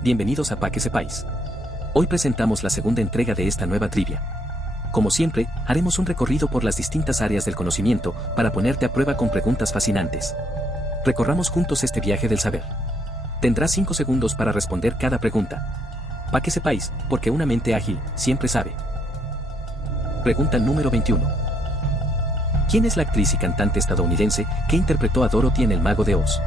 Bienvenidos a Pa' que sepáis. Hoy presentamos la segunda entrega de esta nueva trivia. Como siempre, haremos un recorrido por las distintas áreas del conocimiento para ponerte a prueba con preguntas fascinantes. Recorramos juntos este viaje del saber. Tendrás 5 segundos para responder cada pregunta. Pa' que sepáis, porque una mente ágil siempre sabe. Pregunta número 21. ¿Quién es la actriz y cantante estadounidense que interpretó a Dorothy en El Mago de Oz?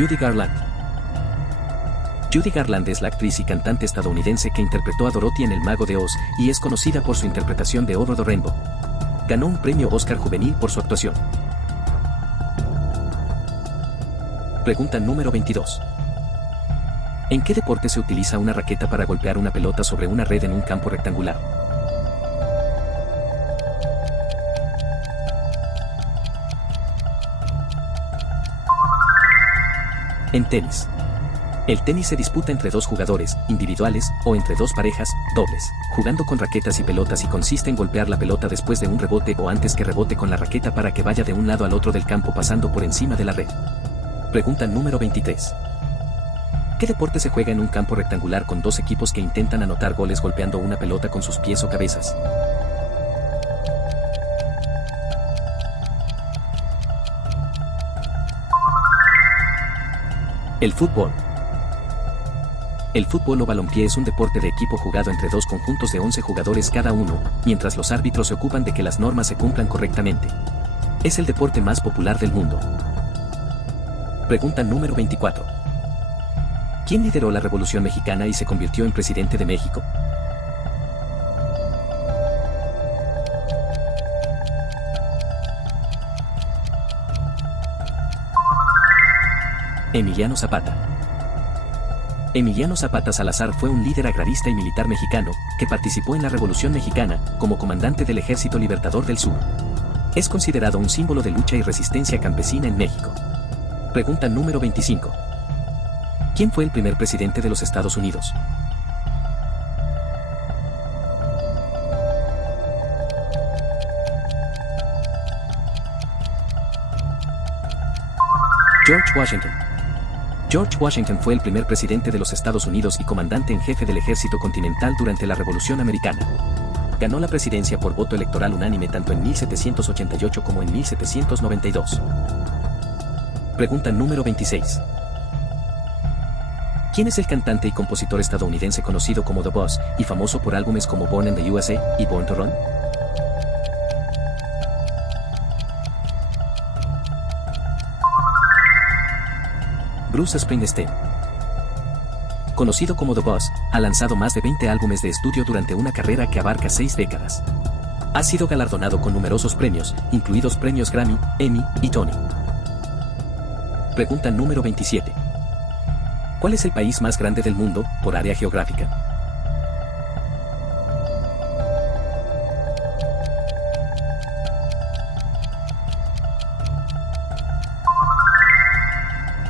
Judy Garland. Judy Garland es la actriz y cantante estadounidense que interpretó a Dorothy en El Mago de Oz y es conocida por su interpretación de Over the Rainbow. Ganó un premio Oscar juvenil por su actuación. Pregunta número 22. ¿En qué deporte se utiliza una raqueta para golpear una pelota sobre una red en un campo rectangular? En tenis. El tenis se disputa entre dos jugadores, individuales, o entre dos parejas, dobles, jugando con raquetas y pelotas y consiste en golpear la pelota después de un rebote o antes que rebote con la raqueta para que vaya de un lado al otro del campo pasando por encima de la red. Pregunta número 23. ¿Qué deporte se juega en un campo rectangular con dos equipos que intentan anotar goles golpeando una pelota con sus pies o cabezas? El fútbol. El fútbol o balompié es un deporte de equipo jugado entre dos conjuntos de 11 jugadores cada uno, mientras los árbitros se ocupan de que las normas se cumplan correctamente. Es el deporte más popular del mundo. Pregunta número 24. ¿Quién lideró la Revolución Mexicana y se convirtió en presidente de México? Emiliano Zapata. Emiliano Zapata Salazar fue un líder agrarista y militar mexicano que participó en la Revolución Mexicana como comandante del Ejército Libertador del Sur. Es considerado un símbolo de lucha y resistencia campesina en México. Pregunta número 25. ¿Quién fue el primer presidente de los Estados Unidos? George Washington. George Washington fue el primer presidente de los Estados Unidos y comandante en jefe del ejército continental durante la Revolución Americana. Ganó la presidencia por voto electoral unánime tanto en 1788 como en 1792. Pregunta número 26. ¿Quién es el cantante y compositor estadounidense conocido como The Boss y famoso por álbumes como Born in the USA y Born to Run? Bruce Springsteen. Conocido como The Boss, ha lanzado más de 20 álbumes de estudio durante una carrera que abarca 6 décadas. Ha sido galardonado con numerosos premios, incluidos premios Grammy, Emmy y Tony. Pregunta número 27. ¿Cuál es el país más grande del mundo, por área geográfica?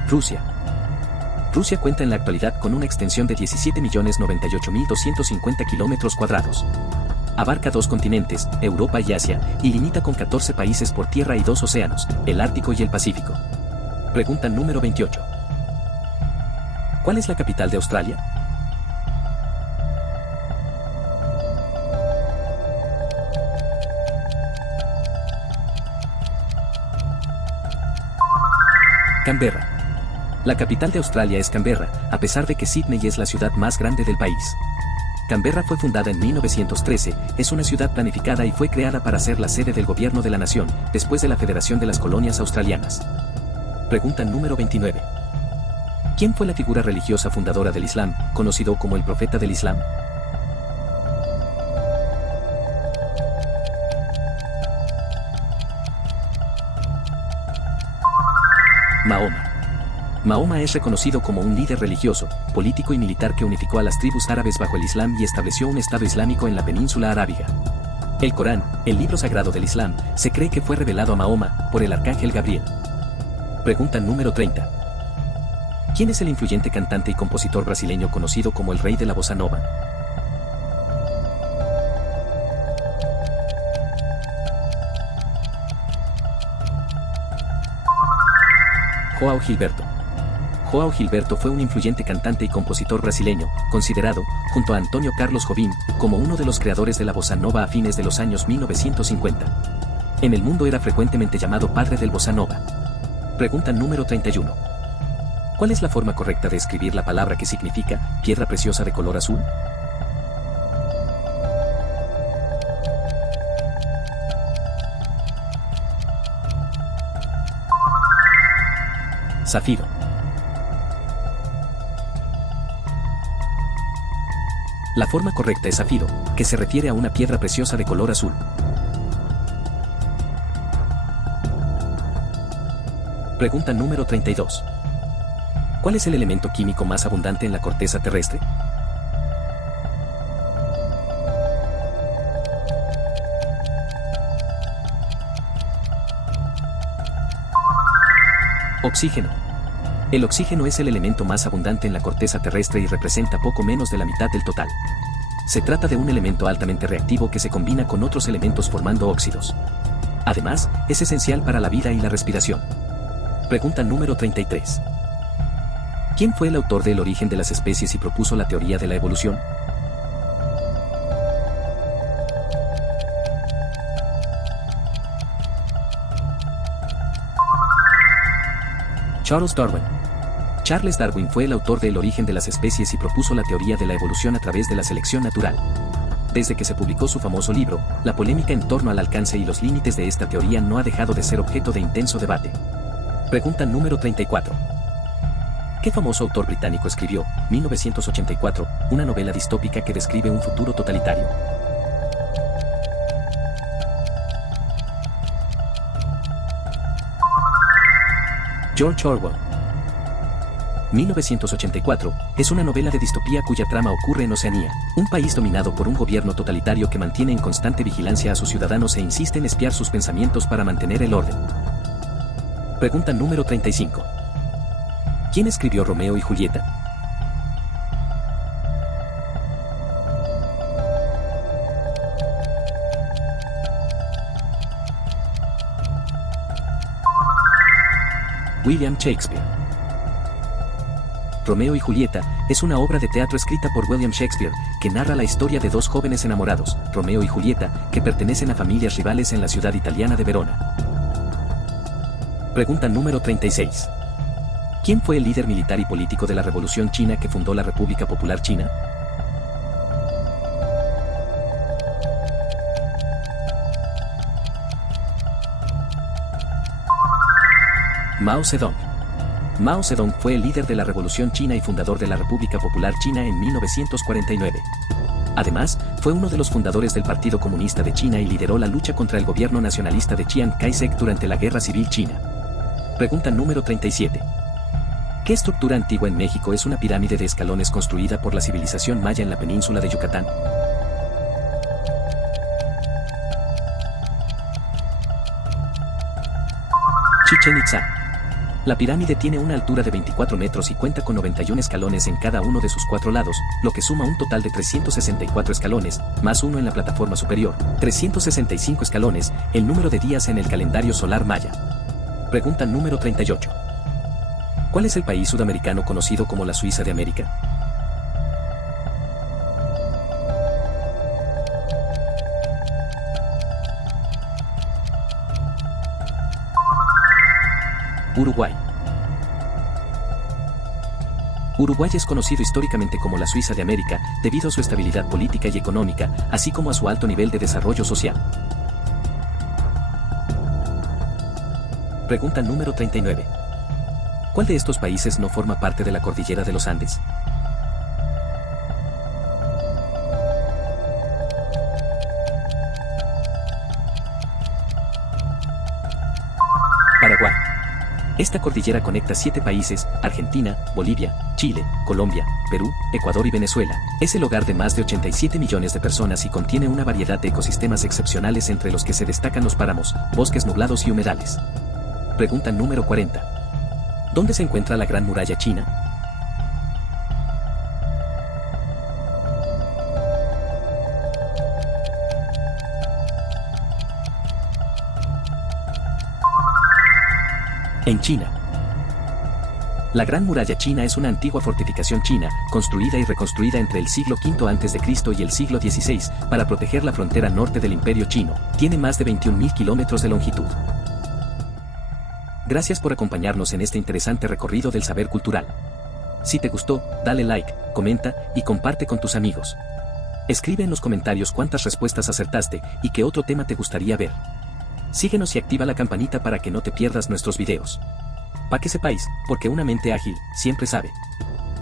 Rusia. Rusia cuenta en la actualidad con una extensión de 17.098.250 kilómetros cuadrados. Abarca 2 continentes, Europa y Asia, y limita con 14 países por tierra y 2 océanos, el Ártico y el Pacífico. Pregunta número 28. ¿Cuál es la capital de Australia? Canberra. La capital de Australia es Canberra, a pesar de que Sydney es la ciudad más grande del país. Canberra fue fundada en 1913, es una ciudad planificada y fue creada para ser la sede del gobierno de la nación, después de la Federación de las Colonias Australianas. Pregunta número 29. ¿Quién fue la figura religiosa fundadora del Islam, conocido como el profeta del Islam? Mahoma. Mahoma es reconocido como un líder religioso, político y militar que unificó a las tribus árabes bajo el Islam y estableció un Estado islámico en la península arábiga. El Corán, el libro sagrado del Islam, se cree que fue revelado a Mahoma por el arcángel Gabriel. Pregunta número 30. ¿Quién es el influyente cantante y compositor brasileño conocido como el rey de la bossa nova? João Gilberto. João Gilberto fue un influyente cantante y compositor brasileño, considerado, junto a Antonio Carlos Jobim, como uno de los creadores de la bossa nova a fines de los años 1950. En el mundo era frecuentemente llamado padre del bossa nova. Pregunta número 31. ¿Cuál es la forma correcta de escribir la palabra que significa piedra preciosa de color azul? Zafiro. La forma correcta es zafiro, que se refiere a una piedra preciosa de color azul. Pregunta número 32. ¿Cuál es el elemento químico más abundante en la corteza terrestre? Oxígeno. El oxígeno es el elemento más abundante en la corteza terrestre y representa poco menos de la mitad del total. Se trata de un elemento altamente reactivo que se combina con otros elementos formando óxidos. Además, es esencial para la vida y la respiración. Pregunta número 33. ¿Quién fue el autor del origen de las especies y propuso la teoría de la evolución? Charles Darwin. Charles Darwin fue el autor de El origen de las especies y propuso la teoría de la evolución a través de la selección natural. Desde que se publicó su famoso libro, la polémica en torno al alcance y los límites de esta teoría no ha dejado de ser objeto de intenso debate. Pregunta número 34. ¿Qué famoso autor británico escribió, 1984, una novela distópica que describe un futuro totalitario? George Orwell. 1984 es una novela de distopía cuya trama ocurre en Oceanía, un país dominado por un gobierno totalitario que mantiene en constante vigilancia a sus ciudadanos e insiste en espiar sus pensamientos para mantener el orden. Pregunta número 35. ¿Quién escribió Romeo y Julieta? William Shakespeare. Romeo y Julieta es una obra de teatro escrita por William Shakespeare que narra la historia de dos jóvenes enamorados, Romeo y Julieta, que pertenecen a familias rivales en la ciudad italiana de Verona. Pregunta número 36. ¿Quién fue el líder militar y político de la Revolución China que fundó la República Popular China? Mao Zedong. Mao Zedong fue el líder de la Revolución China y fundador de la República Popular China en 1949. Además, fue uno de los fundadores del Partido Comunista de China y lideró la lucha contra el gobierno nacionalista de Chiang Kai-shek durante la Guerra Civil China. Pregunta número 37. ¿Qué estructura antigua en México es una pirámide de escalones construida por la civilización maya en la península de Yucatán? Chichén Itzá. La pirámide tiene una altura de 24 metros y cuenta con 91 escalones en cada uno de sus 4 lados, lo que suma un total de 364 escalones, más uno en la plataforma superior, 365 escalones, el número de días en el calendario solar maya. Pregunta número 38. ¿Cuál es el país sudamericano conocido como la Suiza de América? Uruguay. Uruguay es conocido históricamente como la Suiza de América debido a su estabilidad política y económica, así como a su alto nivel de desarrollo social. Pregunta número 39. ¿Cuál de estos países no forma parte de la cordillera de los Andes? Paraguay. Esta cordillera conecta 7 países, Argentina, Bolivia, Chile, Colombia, Perú, Ecuador y Venezuela. Es el hogar de más de 87 millones de personas y contiene una variedad de ecosistemas excepcionales entre los que se destacan los páramos, bosques nublados y humedales. Pregunta número 40. ¿Dónde se encuentra la Gran Muralla China? En China. La Gran Muralla China es una antigua fortificación china, construida y reconstruida entre el siglo V a.C. y el siglo XVI, para proteger la frontera norte del Imperio Chino. Tiene más de 21.000 kilómetros de longitud. Gracias por acompañarnos en este interesante recorrido del saber cultural. Si te gustó, dale like, comenta y comparte con tus amigos. Escribe en los comentarios cuántas respuestas acertaste y qué otro tema te gustaría ver. Síguenos y activa la campanita para que no te pierdas nuestros videos. Pa' que sepáis, porque una mente ágil siempre sabe.